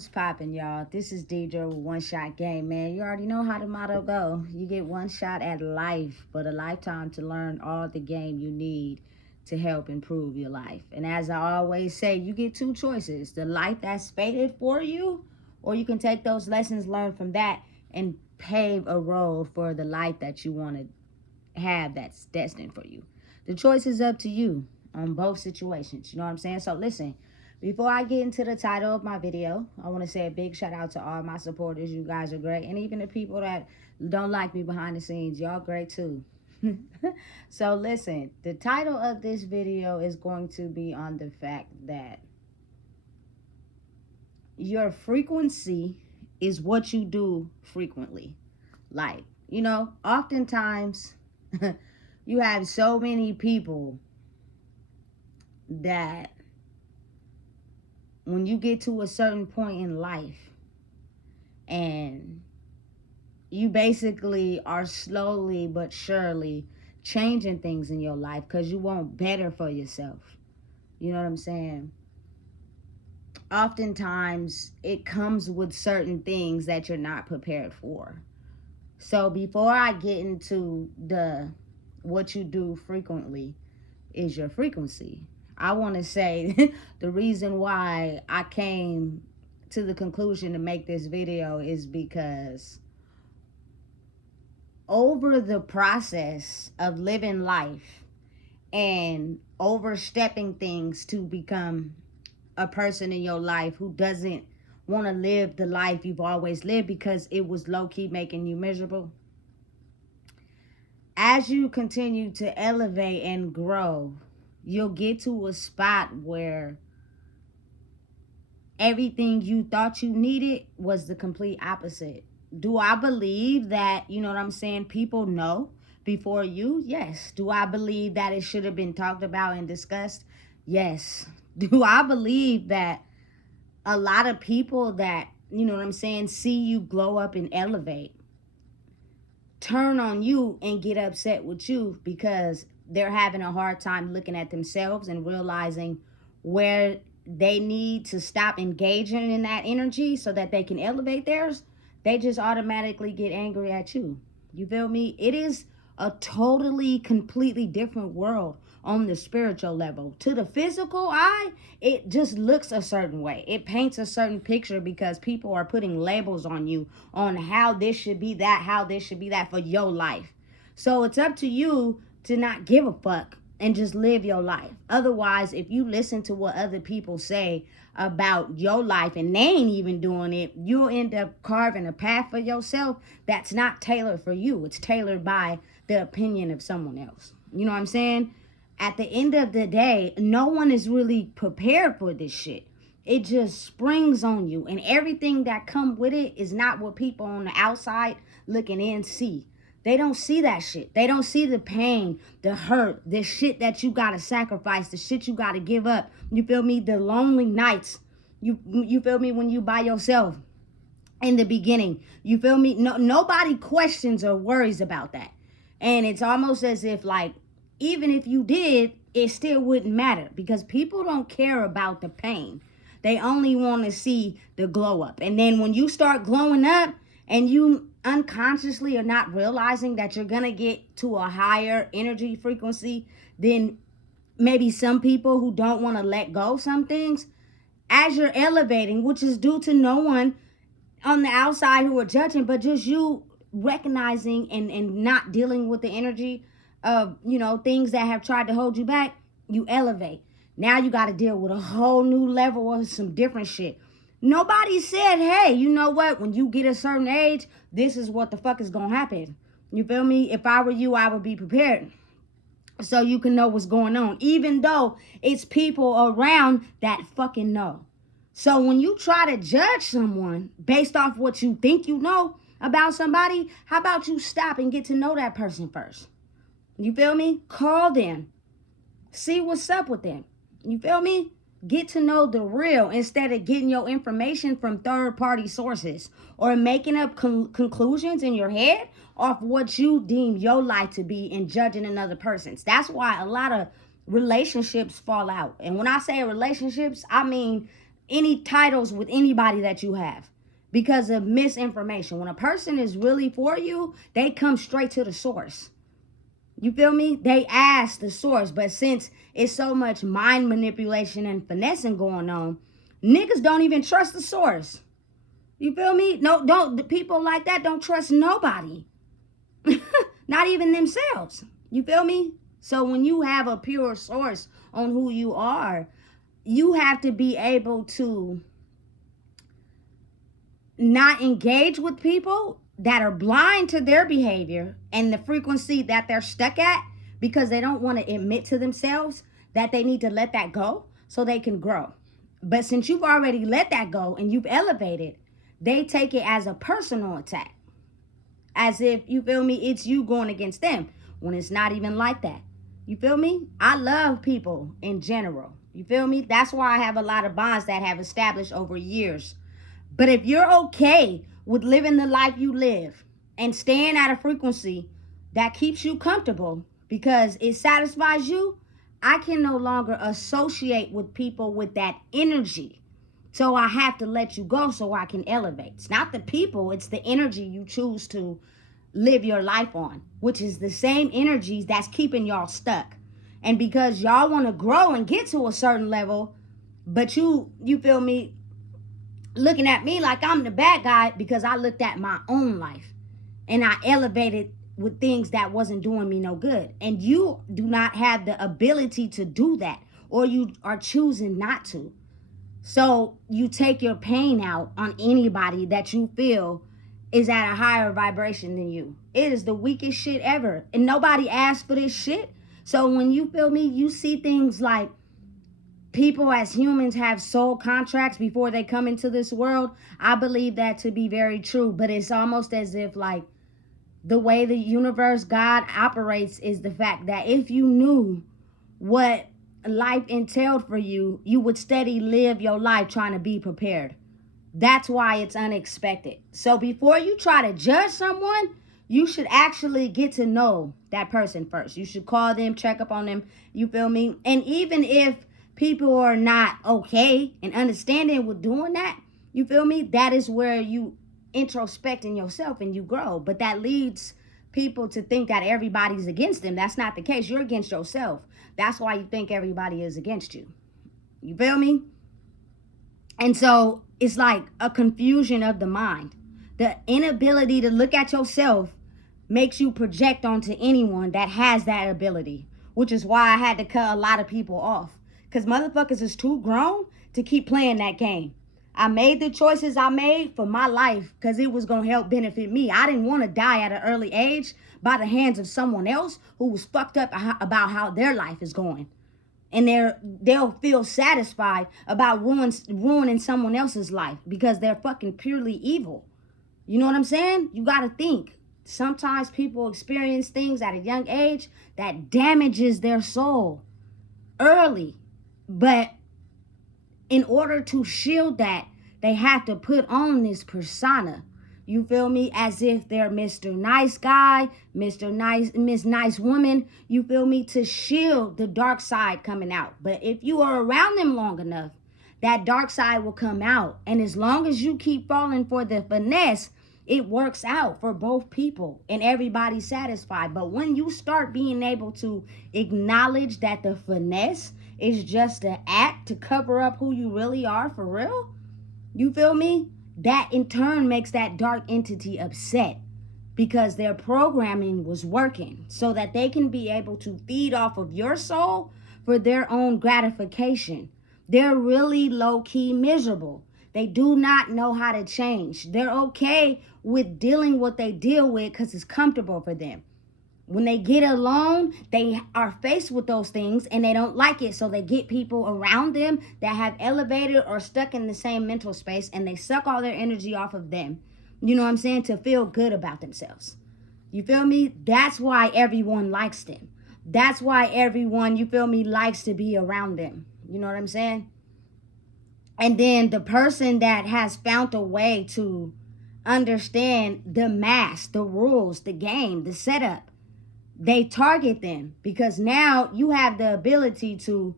What's poppin', y'all? This is Deidre with One Shot Game, man. You already know how the motto go. You get one shot at life, but a lifetime to learn all the game you need to help improve your life. And as I always say, you get two choices: the life that's fated for you, or you can take those lessons learned from that and pave a road for the life that you want to have that's destined for you. The choice is up to you on both situations. You know what I'm saying? So listen, before I get into the title of my video, I want to say a big shout out to all my supporters. You guys are great. And even the people that don't like me behind the scenes, y'all great too. So listen, the title of this video is going to be on the fact that your frequency is what you do frequently. Like, oftentimes you have so many people that when you get to a certain point in life and you basically are slowly but surely changing things in your life because you want better for yourself. You know what I'm saying? Oftentimes it comes with certain things that you're not prepared for. So before I get into the what you do frequently is your frequency, I want to say the reason why I came to the conclusion to make this video is because over the process of living life and overstepping things to become a person in your life who doesn't want to live the life you've always lived because it was low-key making you miserable, as you continue to elevate and grow, you'll get to a spot where everything you thought you needed was the complete opposite. Do I believe that, you know what I'm saying, people know before you? Yes. Do I believe that it should have been talked about and discussed? Yes. Do I believe that a lot of people that, you know what I'm saying, see you glow up and elevate, turn on you and get upset with you because they're having a hard time looking at themselves and realizing where they need to stop engaging in that energy so that they can elevate theirs? They just automatically get angry at you. You feel me? It is a totally, completely different world on the spiritual level. To the physical eye, it just looks a certain way. It paints a certain picture because people are putting labels on you on how this should be that, how this should be that for your life. So it's up to you to not give a fuck and just live your life. Otherwise, if you listen to what other people say about your life and they ain't even doing it, you'll end up carving a path for yourself that's not tailored for you. It's tailored by the opinion of someone else. You know what I'm saying? At the end of the day, no one is really prepared for this shit. It just springs on you, and everything that come with it is not what people on the outside looking in see. They don't see that shit. They don't see the pain, the hurt, the shit that you gotta sacrifice, the shit you gotta give up. You feel me? The lonely nights. You feel me? When you by yourself in the beginning. You feel me? Nobody questions or worries about that. And it's almost as if, like, even if you did, it still wouldn't matter because people don't care about the pain. They only want to see the glow up. And then when you start glowing up and you unconsciously are not realizing that you're going to get to a higher energy frequency than maybe some people who don't want to let go some things, as you're elevating, which is due to no one on the outside who are judging, but just you recognizing and not dealing with the energy of, things that have tried to hold you back, you elevate. Now you got to deal with a whole new level of some different shit. Nobody said, hey, you know what? When you get a certain age, this is what the fuck is going to happen. You feel me? If I were you, I would be prepared so you can know what's going on, even though it's people around that fucking know. So when you try to judge someone based off what you think you know about somebody, how about you stop and get to know that person first? You feel me? Call them. See what's up with them. You feel me? Get to know the real instead of getting your information from third-party sources or making up conclusions in your head off what you deem your life to be and judging another person's. That's why a lot of relationships fall out. And when I say relationships, I mean any titles with anybody that you have because of misinformation. When a person is really for you, they come straight to the source. You feel me? They ask the source, but since it's so much mind manipulation and finessing going on, niggas don't even trust the source. You feel me? No, don't. The people like that don't trust nobody. Not even themselves. You feel me? So when you have a pure source on who you are, you have to be able to not engage with people that are blind to their behavior and the frequency that they're stuck at because they don't want to admit to themselves that they need to let that go so they can grow. But since you've already let that go and you've elevated, they take it as a personal attack. As if, you feel me, it's you going against them when it's not even like that. You feel me? I love people in general. You feel me? That's why I have a lot of bonds that have established over years. But if you're okay with living the life you live and staying at a frequency that keeps you comfortable because it satisfies you, I can no longer associate with people with that energy. So I have to let you go so I can elevate. It's not the people, it's the energy you choose to live your life on, which is the same energies that's keeping y'all stuck. And because y'all want to grow and get to a certain level, but you feel me, looking at me like I'm the bad guy because I looked at my own life and I elevated with things that wasn't doing me no good. And you do not have the ability to do that, or you are choosing not to. So you take your pain out on anybody that you feel is at a higher vibration than you. It is the weakest shit ever. And nobody asked for this shit. So when you feel me, you see things like people as humans have soul contracts before they come into this world. I believe that to be very true. But it's almost as if like the way the universe, God operates is the fact that if you knew what life entailed for you, you would steady live your life trying to be prepared. That's why it's unexpected. So before you try to judge someone, you should actually get to know that person first. You should call them, check up on them, you feel me? And even if people are not okay and understanding with doing that, you feel me? That is where you introspect in yourself and you grow. But that leads people to think that everybody's against them. That's not the case. You're against yourself. That's why you think everybody is against you. You feel me? And so it's like a confusion of the mind. The inability to look at yourself makes you project onto anyone that has that ability, which is why I had to cut a lot of people off. Because motherfuckers is too grown to keep playing that game. I made the choices I made for my life because it was going to help benefit me. I didn't want to die at an early age by the hands of someone else who was fucked up about how their life is going. And they'll feel satisfied about ruining someone else's life because they're fucking purely evil. You know what I'm saying? You got to think. Sometimes people experience things at a young age that damages their soul early. But in order to shield that, they have to put on this persona. You feel me? As if they're Mr. Nice Guy, Mr. Nice, Miss Nice Woman. You feel me? To shield the dark side coming out. But if you are around them long enough, that dark side will come out. And as long as you keep falling for the finesse, it works out for both people and everybody's satisfied. But when you start being able to acknowledge that the finesse is just an act to cover up who you really are for real, you feel me? That in turn makes that dark entity upset because their programming was working so that they can be able to feed off of your soul for their own gratification. They're really low-key miserable. They do not know how to change. They're okay with dealing what they deal with because it's comfortable for them. When they get alone, they are faced with those things and they don't like it. So they get people around them that have elevated or stuck in the same mental space and they suck all their energy off of them. You know what I'm saying? To feel good about themselves. You feel me? That's why everyone likes them. That's why everyone, you feel me, likes to be around them. You know what I'm saying? And then the person that has found a way to understand the math, the rules, the game, the setup, they target them because now you have the ability to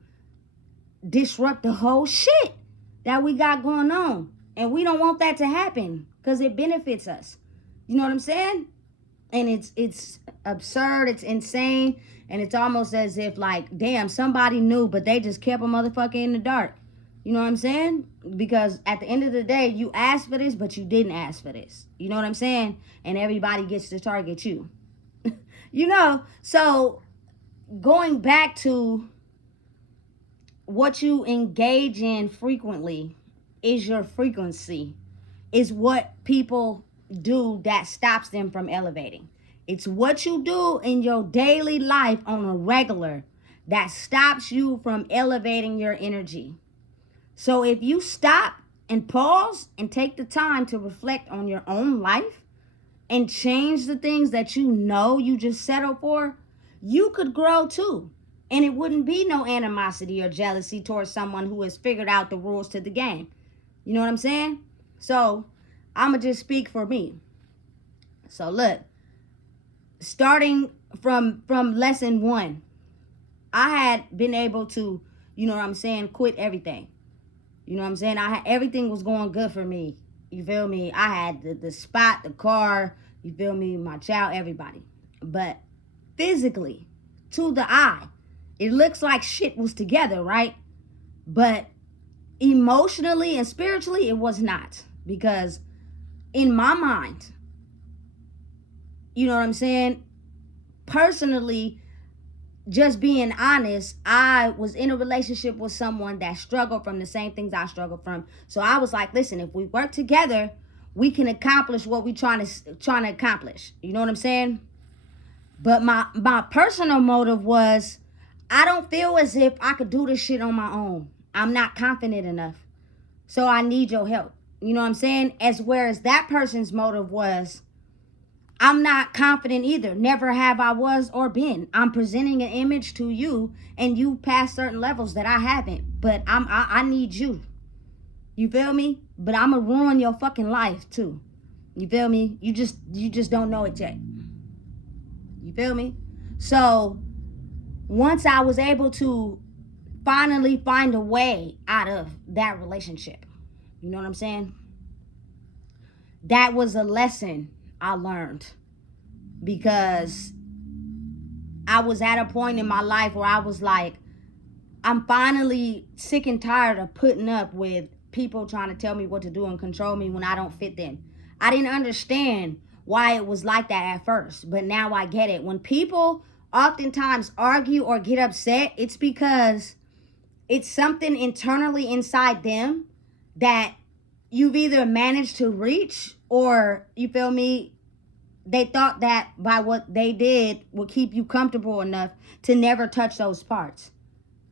disrupt the whole shit. that we got going on. And we don't want that to happen because it benefits us. You know what I'm saying? And it's absurd, it's insane, and it's almost as if like, damn, somebody knew, but they just kept a motherfucker in the dark. You know what I'm saying? Because at the end of the day, you asked for this, but you didn't ask for this. You know what I'm saying? And everybody gets to target you. You know, so going back to what you engage in frequently is your frequency, is what people do that stops them from elevating. It's what you do in your daily life on a regular that stops you from elevating your energy. So if you stop and pause and take the time to reflect on your own life and change the things that you know you just settled for, you could grow too. And it wouldn't be no animosity or jealousy towards someone who has figured out the rules to the game. You know what I'm saying? So I'ma just speak for me. So look, starting from lesson 1, I had been able to, you know what I'm saying, quit everything. You know what I'm saying? Everything was going good for me. You feel me? I had the spot, the car, you feel me, my child, everybody. But physically, to the eye, it looks like shit was together, right? But emotionally and spiritually, it was not. Because in my mind, you know what I'm saying, personally, just being honest, I was in a relationship with someone that struggled from the same things I struggled from. So I was like, listen, if we work together, we can accomplish what we trying to accomplish. You know what I'm saying? But my personal motive was, I don't feel as if I could do this shit on my own. I'm not confident enough. So I need your help. You know what I'm saying? As whereas that person's motive was, I'm not confident either. Never have I was or been. I'm presenting an image to you and you passed certain levels that I haven't. But I need you. You feel me? But I'ma ruin your fucking life too. You feel me? You just don't know it yet. You feel me? So once I was able to finally find a way out of that relationship, you know what I'm saying? That was a lesson I learned, because I was at a point in my life where I was like, I'm finally sick and tired of putting up with people trying to tell me what to do and control me when I don't fit them. I didn't understand why it was like that at first, but now I get it. When people oftentimes argue or get upset, it's because it's something internally inside them that you've either managed to reach, or, you feel me, they thought that by what they did would keep you comfortable enough to never touch those parts.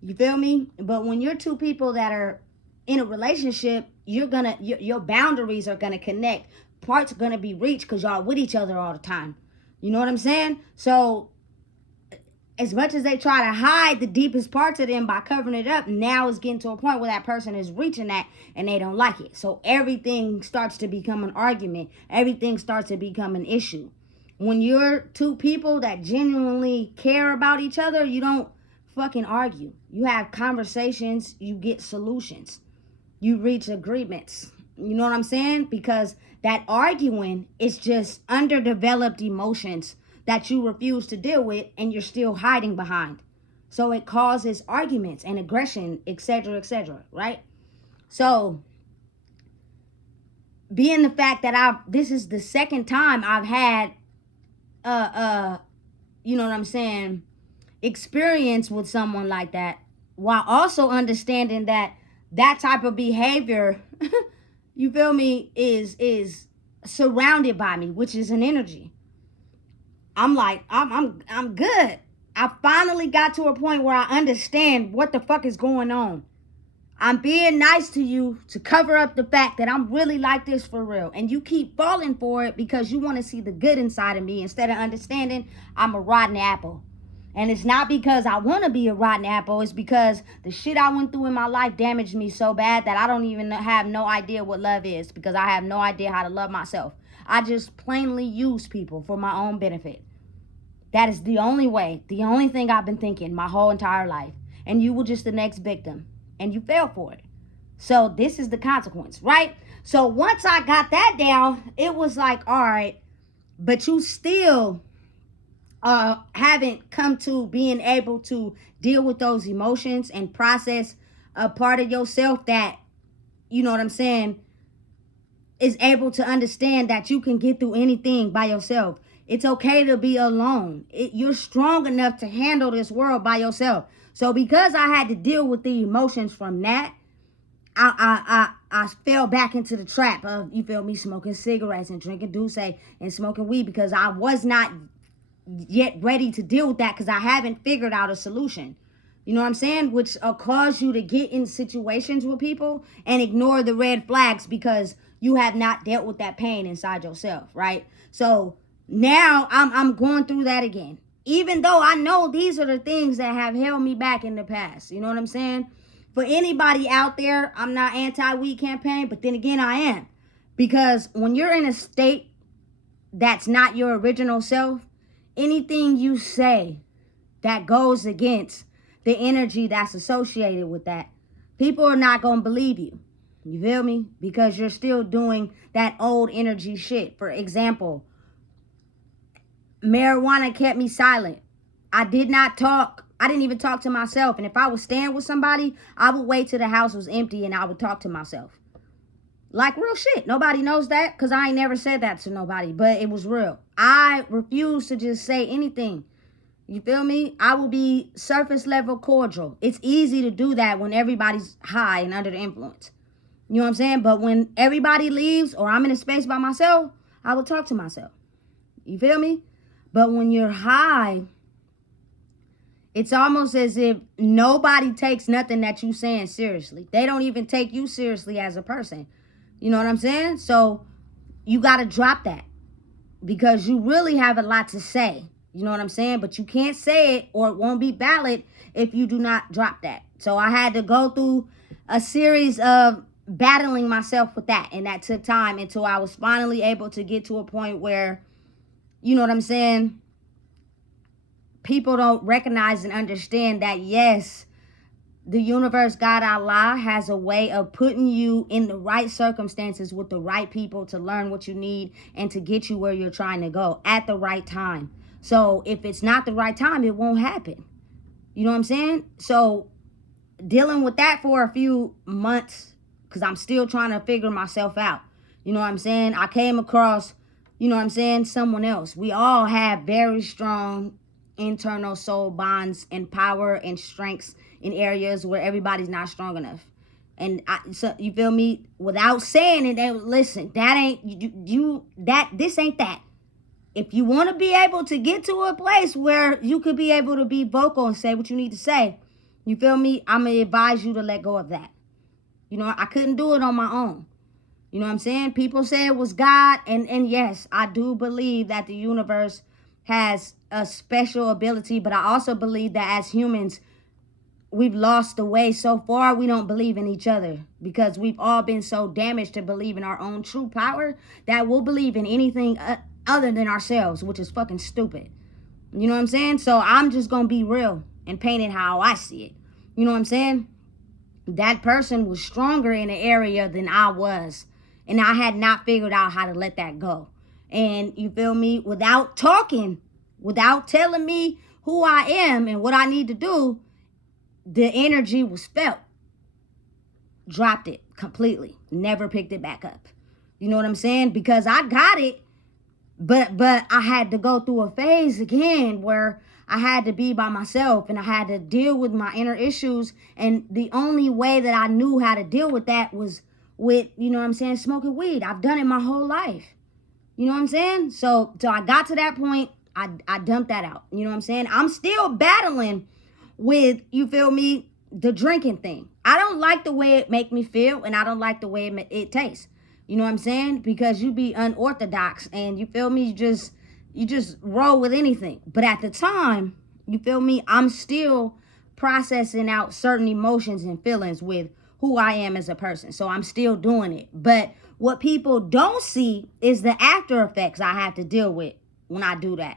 You feel me? But when you're two people that are in a relationship, your boundaries are gonna connect. Parts are gonna be reached because y'all with each other all the time. You know what I'm saying? So as much as they try to hide the deepest parts of them by covering it up, now it's getting to a point where that person is reaching that and they don't like it. So everything starts to become an argument. Everything starts to become an issue. When you're two people that genuinely care about each other, you don't fucking argue. You have conversations, you get solutions, you reach agreements. You know what I'm saying? Because that arguing is just underdeveloped emotions that you refuse to deal with and you're still hiding behind. So it causes arguments and aggression, etc., right? So being the fact that this is the second time I've had you know what I'm saying, experience with someone like that, while also understanding that that type of behavior you feel me, is surrounded by me, which is an energy. I'm like, I'm good. I finally got to a point where I understand what the fuck is going on. I'm being nice to you to cover up the fact that I'm really like this for real. And you keep falling for it because you want to see the good inside of me instead of understanding I'm a rotten apple. And it's not because I want to be a rotten apple. It's because the shit I went through in my life damaged me so bad that I don't even have no idea what love is, because I have no idea how to love myself. I just plainly use people for my own benefit. That is the only way, the only thing I've been thinking my whole entire life. And you were just the next victim. And you fell for it. So this is the consequence, right? So once I got that down, it was like, all right, but you still haven't come to being able to deal with those emotions and process a part of yourself that, you know what I'm saying, is able to understand that you can get through anything by yourself. It's okay to be alone. You're strong enough to handle this world by yourself. So because I had to deal with the emotions from that, I fell back into the trap of, you feel me, smoking cigarettes and drinking Douce and smoking weed, because I was not yet ready to deal with that, because I haven't figured out a solution. You know what I'm saying? Which cause you to get in situations with people and ignore the red flags because you have not dealt with that pain inside yourself, right? So now I'm going through that again. Even though I know these are the things that have held me back in the past. You know what I'm saying? For anybody out there, I'm not anti-weed campaign, but then again, I am. Because when you're in a state that's not your original self, anything you say that goes against the energy that's associated with that, people are not going to believe you. You feel me? Because you're still doing that old energy shit. For example, marijuana kept me silent. I did not talk. I didn't even talk to myself. And if I was staying with somebody, I would wait till the house was empty and I would talk to myself. Like real shit. Nobody knows that because I ain't never said that to nobody. But it was real. I refuse to just say anything. You feel me? I will be surface level cordial. It's easy to do that when everybody's high and under the influence. You know what I'm saying? But when everybody leaves or I'm in a space by myself, I will talk to myself. You feel me? But when you're high, it's almost as if nobody takes nothing that you saying seriously. They don't even take you seriously as a person. You know what I'm saying? So you got to drop that because you really have a lot to say. You know what I'm saying? But you can't say it or it won't be valid if you do not drop that. So I had to go through a series of battling myself with that. And that took time until I was finally able to get to a point where, you know what I'm saying, people don't recognize and understand that, yes, the universe, God, Allah, has a way of putting you in the right circumstances with the right people to learn what you need and to get you where you're trying to go at the right time. So if it's not the right time, it won't happen. You know what I'm saying? So dealing with that for a few months, because I'm still trying to figure myself out. You know what I'm saying? I came across, you know what I'm saying, someone else. We all have very strong internal soul bonds and power and strengths in areas where everybody's not strong enough. And so you feel me? Without saying it, they listen, that ain't this ain't that. If you want to be able to get to a place where you could be able to be vocal and say what you need to say, you feel me? I'm going to advise you to let go of that. You know, I couldn't do it on my own. You know what I'm saying? People say it was God. And yes, I do believe that the universe has a special ability. But I also believe that as humans, we've lost the way so far. We don't believe in each other because we've all been so damaged to believe in our own true power that we'll believe in anything other than ourselves, which is fucking stupid. You know what I'm saying? So I'm just going to be real and paint it how I see it. You know what I'm saying? That person was stronger in an area than I was. And I had not figured out how to let that go. And you feel me? Without talking, without telling me who I am and what I need to do, the energy was felt. Dropped it completely. Never picked it back up. You know what I'm saying? Because I got it. But I had to go through a phase again where I had to be by myself and I had to deal with my inner issues. And the only way that I knew how to deal with that was with, you know what I'm saying, smoking weed. I've done it my whole life. You know what I'm saying? So I got to that point. I dumped that out. You know what I'm saying? I'm still battling with, you feel me, the drinking thing. I don't like the way it make me feel and I don't like the way it tastes. You know what I'm saying? Because you be unorthodox and you feel me, you just roll with anything. But at the time, you feel me, I'm still processing out certain emotions and feelings with who I am as a person. So I'm still doing it. But what people don't see is the after effects I have to deal with when I do that.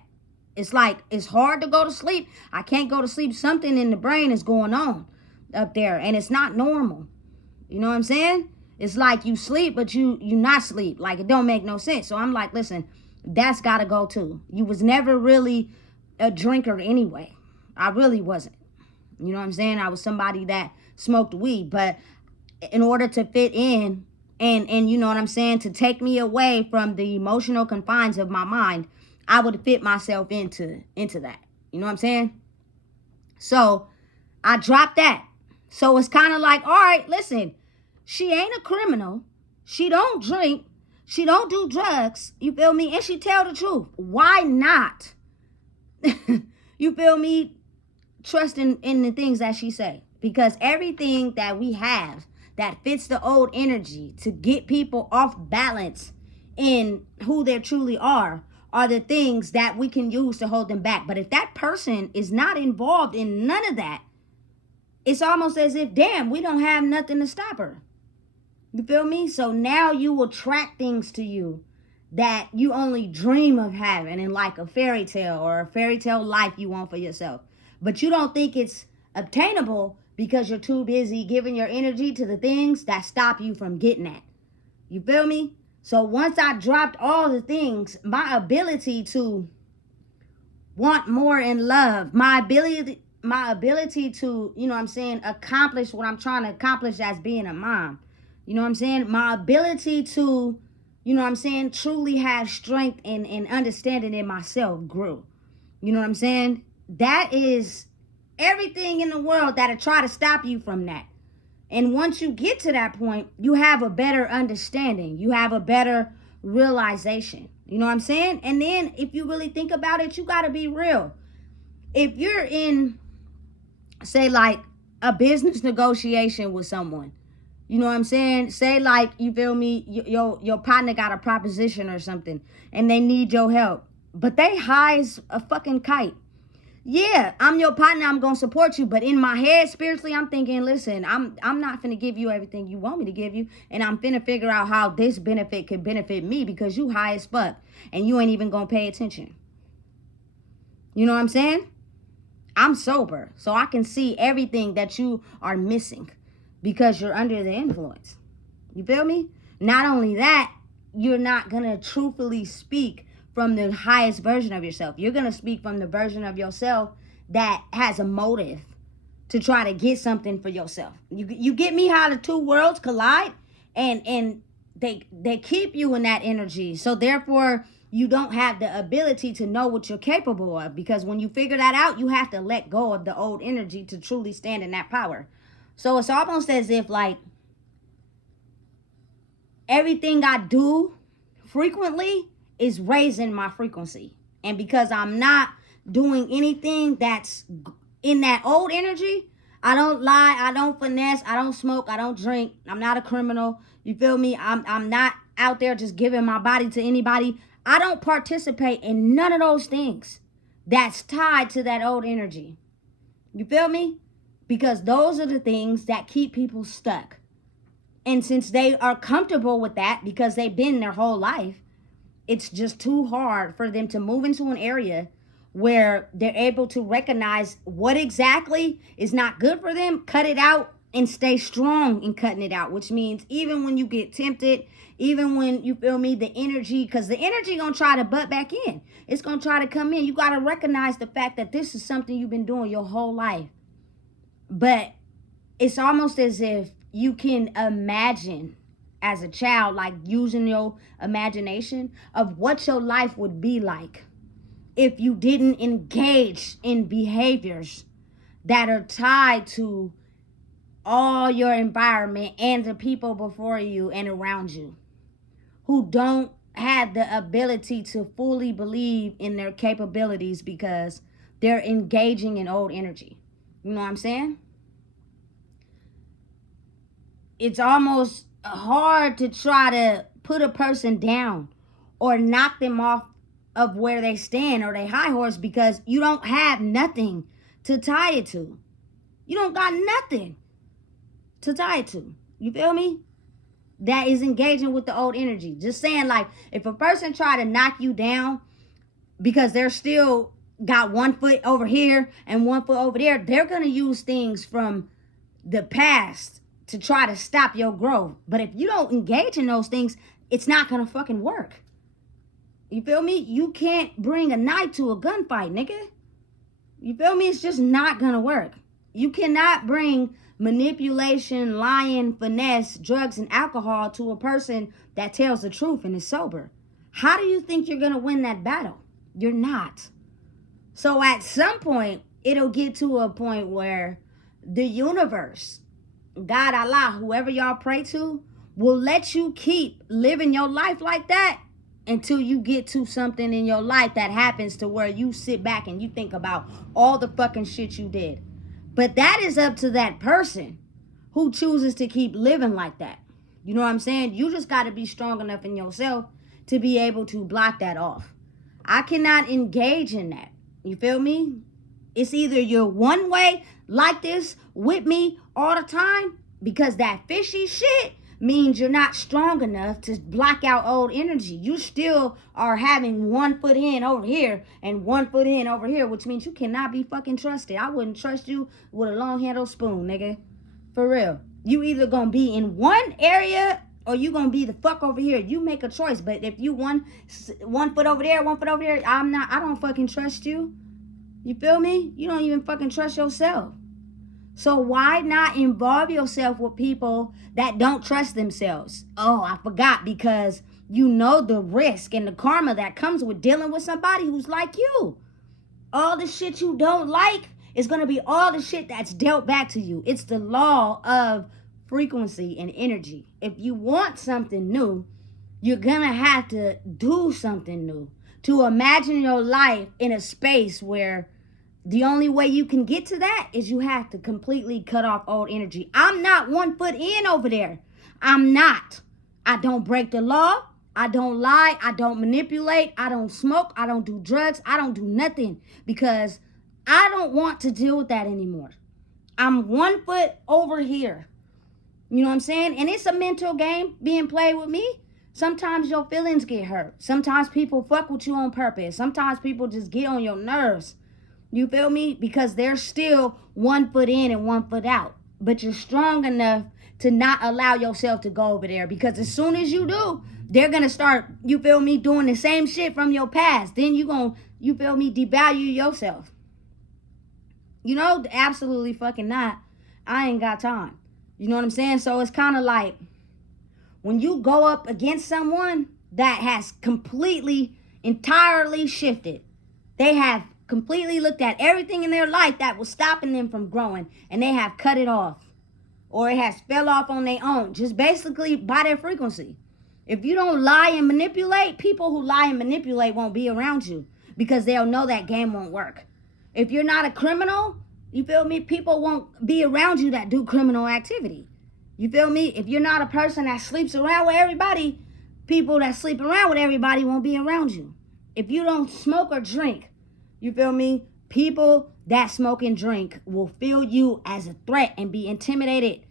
It's like, it's hard to go to sleep. I can't go to sleep. Something in the brain is going on up there and it's not normal. You know what I'm saying? It's like you sleep, but you not sleep. Like, it don't make no sense. So I'm like, listen, that's got to go too. You was never really a drinker anyway. I really wasn't. You know what I'm saying? I was somebody that smoked weed, but in order to fit in and you know what I'm saying, to take me away from the emotional confines of my mind, I would fit myself into that. You know what I'm saying? So I dropped that. So it's kind of like, all right, listen, she ain't a criminal. She don't drink. She don't do drugs. You feel me? And she tell the truth. Why not? You feel me? Trust in the things that she say. Because everything that we have that fits the old energy to get people off balance in who they truly are the things that we can use to hold them back. But if that person is not involved in none of that, it's almost as if, damn, we don't have nothing to stop her. You feel me? So now you will attract things to you that you only dream of having in like a fairy tale or a fairy tale life you want for yourself. But you don't think it's obtainable because you're too busy giving your energy to the things that stop you from getting that. You feel me? So once I dropped all the things, my ability to want more in love, my ability to, you know what I'm saying, accomplish what I'm trying to accomplish as being a mom. You know what I'm saying? My ability to, you know what I'm saying, truly have strength and understanding in myself grew. You know what I'm saying? That is everything in the world that'll try to stop you from that. And once you get to that point, you have a better understanding. You have a better realization. You know what I'm saying? And then if you really think about it, you got to be real. If you're in, say, like a business negotiation with someone, you know what I'm saying? Say, like, you feel me, your partner got a proposition or something and they need your help, but they high as a fucking kite. Yeah, I'm your partner, I'm gonna support you, but in my head, spiritually, I'm thinking, listen, I'm not finna give you everything you want me to give you, and I'm finna figure out how this benefit could benefit me because you high as fuck and you ain't even gonna pay attention. You know what I'm saying? I'm sober, so I can see everything that you are missing because you're under the influence. You feel me? Not only that, you're not going to truthfully speak from the highest version of yourself. You're going to speak from the version of yourself that has a motive to try to get something for yourself. You get me how the two worlds collide and they keep you in that energy. So therefore, you don't have the ability to know what you're capable of, because when you figure that out, you have to let go of the old energy to truly stand in that power. So it's almost as if like everything I do frequently is raising my frequency. And because I'm not doing anything that's in that old energy, I don't lie, I don't finesse, I don't smoke, I don't drink, I'm not a criminal. You feel me? I'm not out there just giving my body to anybody. I don't participate in none of those things that's tied to that old energy. You feel me? Because those are the things that keep people stuck. And since they are comfortable with that because they've been their whole life, it's just too hard for them to move into an area where they're able to recognize what exactly is not good for them, cut it out, and stay strong in cutting it out. Which means even when you get tempted, even when, you feel me, the energy, because the energy gonna try to butt back in. It's gonna try to come in. You gotta recognize the fact that this is something you've been doing your whole life. But it's almost as if you can imagine as a child, like using your imagination of what your life would be like if you didn't engage in behaviors that are tied to all your environment and the people before you and around you who don't have the ability to fully believe in their capabilities because they're engaging in old energy. You know what I'm saying? It's almost hard to try to put a person down or knock them off of where they stand or they high horse because you don't have nothing to tie it to. You don't got nothing to tie it to. You feel me? That is engaging with the old energy. Just saying, like, if a person try to knock you down because they're still got 1 foot over here and 1 foot over there, they're going to use things from the past to try to stop your growth. But if you don't engage in those things, it's not gonna fucking work. You feel me? You can't bring a knife to a gunfight, nigga. You feel me? It's just not gonna work. You cannot bring manipulation, lying, finesse, drugs, and alcohol to a person that tells the truth and is sober. How do you think you're gonna win that battle? You're not. So at some point, it'll get to a point where the universe, God, Allah, whoever y'all pray to, will let you keep living your life like that until you get to something in your life that happens to where you sit back and you think about all the fucking shit you did. But that is up to that person who chooses to keep living like that. You know what I'm saying? You just got to be strong enough in yourself to be able to block that off. I cannot engage in that. You feel me? It's either you're one way like this with me all the time, because that fishy shit means you're not strong enough to block out old energy. You still are having 1 foot in over here and 1 foot in over here, which means you cannot be fucking trusted. I wouldn't trust you with a long handled spoon, nigga. For real. You either gonna be in one area or you gonna be the fuck over here. You make a choice. But if you one foot over there, 1 foot over there, I don't fucking trust you. You feel me? You don't even fucking trust yourself. So why not involve yourself with people that don't trust themselves? Oh, I forgot, because you know the risk and the karma that comes with dealing with somebody who's like you. All the shit you don't like is going to be all the shit that's dealt back to you. It's the law of frequency and energy. If you want something new, you're going to have to do something new. To imagine your life in a space where the only way you can get to that is you have to completely cut off old energy. I'm not 1 foot in over there. I'm not. I don't break the law. I don't lie. I don't manipulate. I don't smoke. I don't do drugs. I don't do nothing, because I don't want to deal with that anymore. I'm 1 foot over here. You know what I'm saying? And it's a mental game being played with me. Sometimes your feelings get hurt. Sometimes people fuck with you on purpose. Sometimes people just get on your nerves. You feel me? Because they're still 1 foot in and 1 foot out. But you're strong enough to not allow yourself to go over there. Because as soon as you do, they're going to start, you feel me, doing the same shit from your past. Then you going to, you feel me, devalue yourself. You know, absolutely fucking not. I ain't got time. You know what I'm saying? So it's kind of like when you go up against someone that has completely, entirely shifted. They have completely looked at everything in their life that was stopping them from growing, and they have cut it off, or it has fell off on their own, just basically by their frequency. If you don't lie and manipulate, people who lie and manipulate won't be around you, because they'll know that game won't work. If you're not a criminal, you feel me, people won't be around you that do criminal activity. You feel me? If you're not a person that sleeps around with everybody, people that sleep around with everybody won't be around you. If you don't smoke or drink, you feel me? People that smoke and drink will feel you as a threat and be intimidated.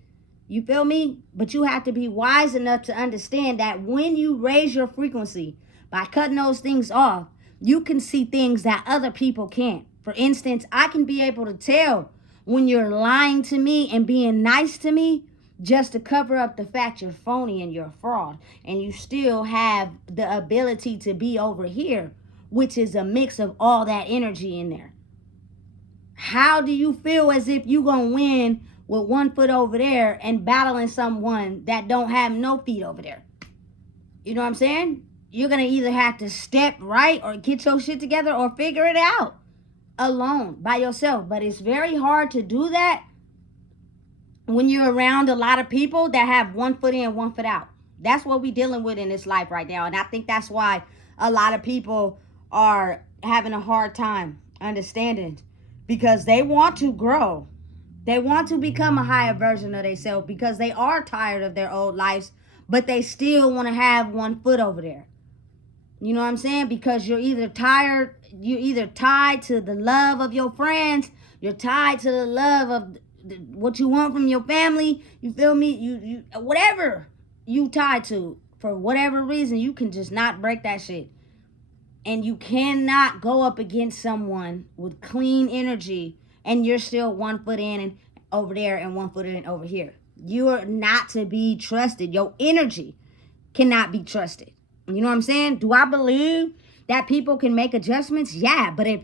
You feel me? But you have to be wise enough to understand that when you raise your frequency by cutting those things off, you can see things that other people can't. For instance, I can be able to tell when you're lying to me and being nice to me just to cover up the fact you're phony and you're a fraud, and you still have the ability to be over here, which is a mix of all that energy in there. How do you feel as if you gonna win with 1 foot over there and battling someone that don't have no feet over there? You know what I'm saying? You're gonna either have to step right or get your shit together or figure it out alone by yourself. But it's very hard to do that when you're around a lot of people that have 1 foot in, 1 foot out. That's what we're dealing with in this life right now. And I think that's why a lot of people are having a hard time understanding, because they want to grow. They want to become a higher version of themselves, because they are tired of their old lives, but they still want to have 1 foot over there. You know what I'm saying? Because you're either tied to the love of your friends, you're tied to the love of what you want from your family. You feel me? You whatever you tied to, for whatever reason, you can just not break that shit. And you cannot go up against someone with clean energy and you're still 1 foot in and over there and 1 foot in over here. You're not to be trusted. Your energy cannot be trusted. You know what I'm saying? Do I believe that people can make adjustments? Yeah, but if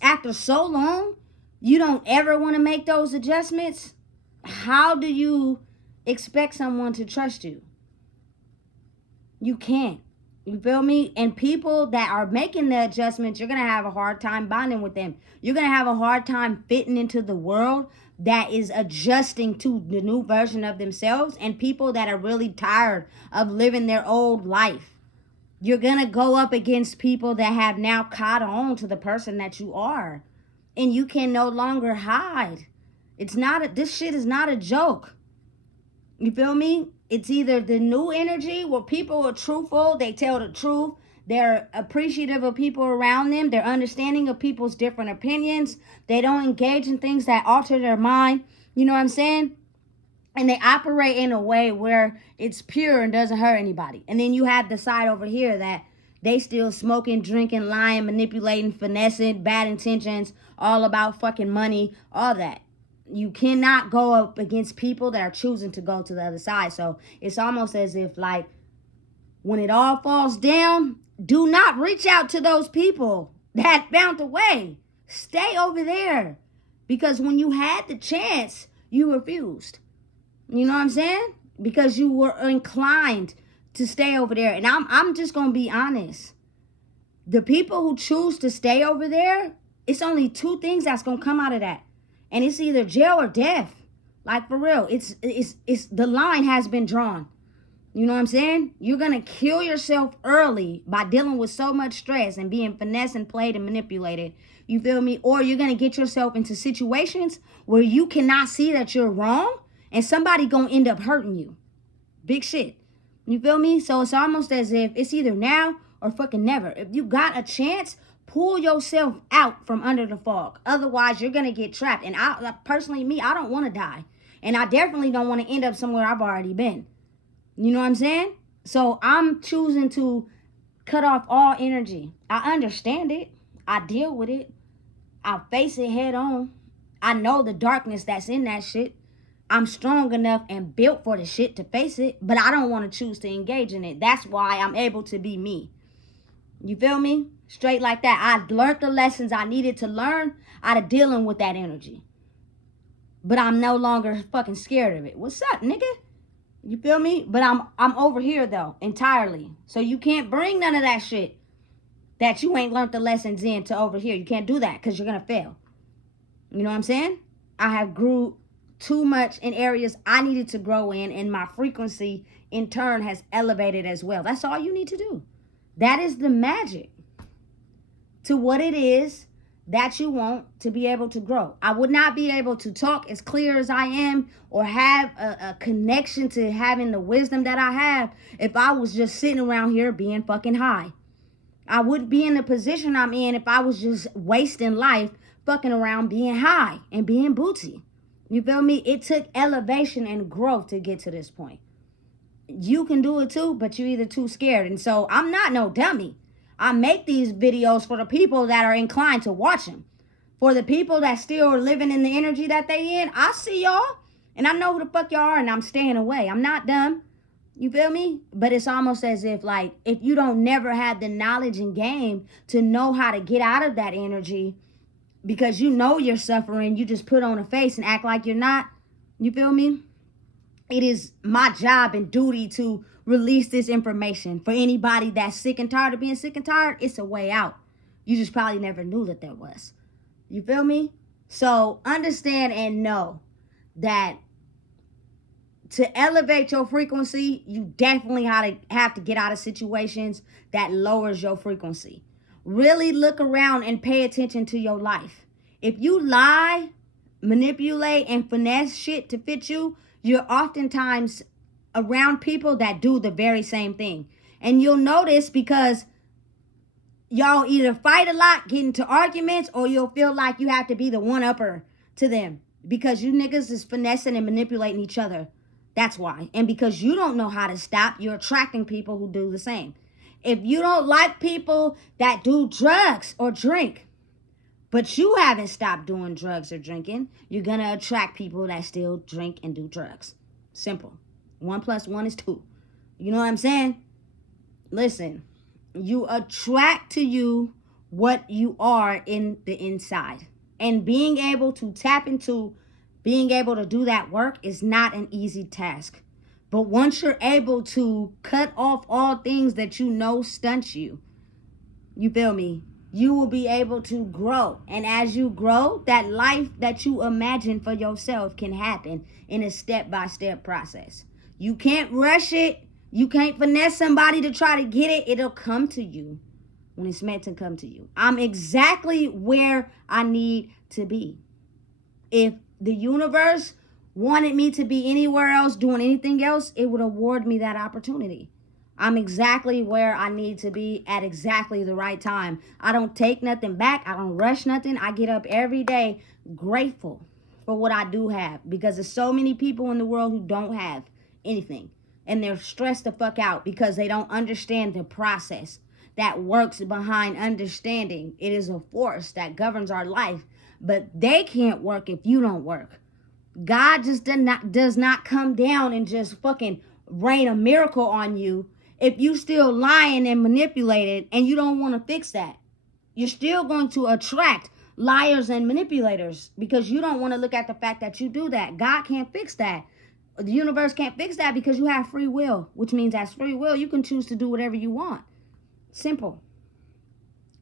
after so long you don't ever want to make those adjustments, how do you expect someone to trust you? You can't. You feel me? And people that are making the adjustments, you're going to have a hard time bonding with them. You're going to have a hard time fitting into the world that is adjusting to the new version of themselves, and people that are really tired of living their old life. You're going to go up against people that have now caught on to the person that you are, and you can no longer hide. This shit is not a joke. You feel me? It's either the new energy where people are truthful, they tell the truth, they're appreciative of people around them, they're understanding of people's different opinions, they don't engage in things that alter their mind. You know what I'm saying? And they operate in a way where it's pure and doesn't hurt anybody. And then you have the side over here that they still smoking, drinking, lying, manipulating, finessing, bad intentions, all about fucking money, all that. You cannot go up against people that are choosing to go to the other side. So it's almost as if, like, when it all falls down, do not reach out to those people that found a way. Stay over there. Because when you had the chance, you refused. You know what I'm saying? Because you were inclined to stay over there. And I'm just going to be honest. The people who choose to stay over there, it's only two things that's going to come out of that. And it's either jail or death. Like, for real. It's the line has been drawn. You know what I'm saying? You're going to kill yourself early by dealing with so much stress and being finessed and played and manipulated. You feel me? Or you're going to get yourself into situations where you cannot see that you're wrong, and somebody going to end up hurting you. Big shit. You feel me? So it's almost as if it's either now or fucking never. If you got a chance, pull yourself out from under the fog. Otherwise, you're going to get trapped. And personally, I don't want to die. And I definitely don't want to end up somewhere I've already been. You know what I'm saying? So I'm choosing to cut off all energy. I understand it. I deal with it. I face it head on. I know the darkness that's in that shit. I'm strong enough and built for the shit to face it, but I don't want to choose to engage in it. That's why I'm able to be me. You feel me? Straight like that. I learned the lessons I needed to learn out of dealing with that energy. But I'm no longer fucking scared of it. What's up, nigga? You feel me? But I'm over here though, entirely. So you can't bring none of that shit that you ain't learned the lessons in to over here. You can't do that because you're gonna fail. You know what I'm saying? I have grew too much in areas I needed to grow in, and my frequency in turn has elevated as well. That's all you need to do. That is the magic to what it is that you want to be able to grow. I would not be able to talk as clear as I am or have a connection to having the wisdom that I have if I was just sitting around here being fucking high. I wouldn't be in the position I'm in if I was just wasting life fucking around being high and being booty. You feel me? It took elevation and growth to get to this point. You can do it too, but you're either too scared. And so I'm not no dummy. I make these videos for the people that are inclined to watch them. For the people that still are living in the energy that they in, I see y'all. And I know who the fuck y'all are, and I'm staying away. I'm not dumb. You feel me? But it's almost as if, like, if you don't never have the knowledge and game to know how to get out of that energy, because you know you're suffering, you just put on a face and act like you're not. You feel me? It is my job and duty to release this information. For anybody that's sick and tired of being sick and tired, it's a way out. You just probably never knew that there was. You feel me? So understand and know that to elevate your frequency, you definitely have to get out of situations that lowers your frequency. Really look around and pay attention to your life. If you lie, manipulate, and finesse shit to fit you, you're oftentimes around people that do the very same thing. And you'll notice because y'all either fight a lot, get into arguments, or you'll feel like you have to be the one-upper to them. Because you niggas is finessing and manipulating each other. That's why. And because you don't know how to stop, you're attracting people who do the same. If you don't like people that do drugs or drink, but you haven't stopped doing drugs or drinking, you're going to attract people that still drink and do drugs. Simple. 1 plus 1 is 2. You know what I'm saying? Listen, you attract to you what you are in the inside. And being able to tap into being able to do that work is not an easy task. But once you're able to cut off all things that you know stunt you, you feel me? You will be able to grow. And as you grow, that life that you imagine for yourself can happen in a step-by-step process. You can't rush it. You can't finesse somebody to try to get it. It'll come to you when it's meant to come to you. I'm exactly where I need to be. If the universe wanted me to be anywhere else doing anything else, it would award me that opportunity. I'm exactly where I need to be at exactly the right time. I don't take nothing back. I don't rush nothing. I get up every day grateful for what I do have, because there's so many people in the world who don't have anything. And they're stressed the fuck out because they don't understand the process that works behind understanding. It is a force that governs our life, but they can't work if you don't work. God just does not come down and just fucking rain a miracle on you if you still lying and manipulated and you don't want to fix that. You're still going to attract liars and manipulators because you don't want to look at the fact that you do that. God can't fix that. The universe can't fix that because you have free will, which means as free will, you can choose to do whatever you want. Simple.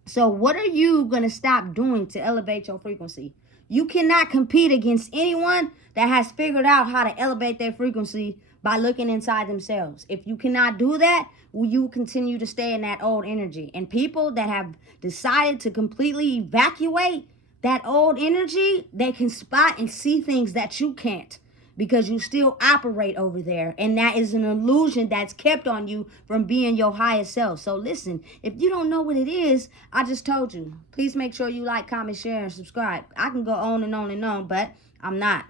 So what are you going to stop doing to elevate your frequency? You cannot compete against anyone that has figured out how to elevate their frequency by looking inside themselves. If you cannot do that, will you continue to stay in that old energy? And people that have decided to completely evacuate that old energy, they can spot and see things that you can't, because you still operate over there, and that is an illusion that's kept on you from being your highest self. So listen, if you don't know what it is, I just told you. Please make sure you like, comment, share, and subscribe. I can go on and on and on, but I'm not.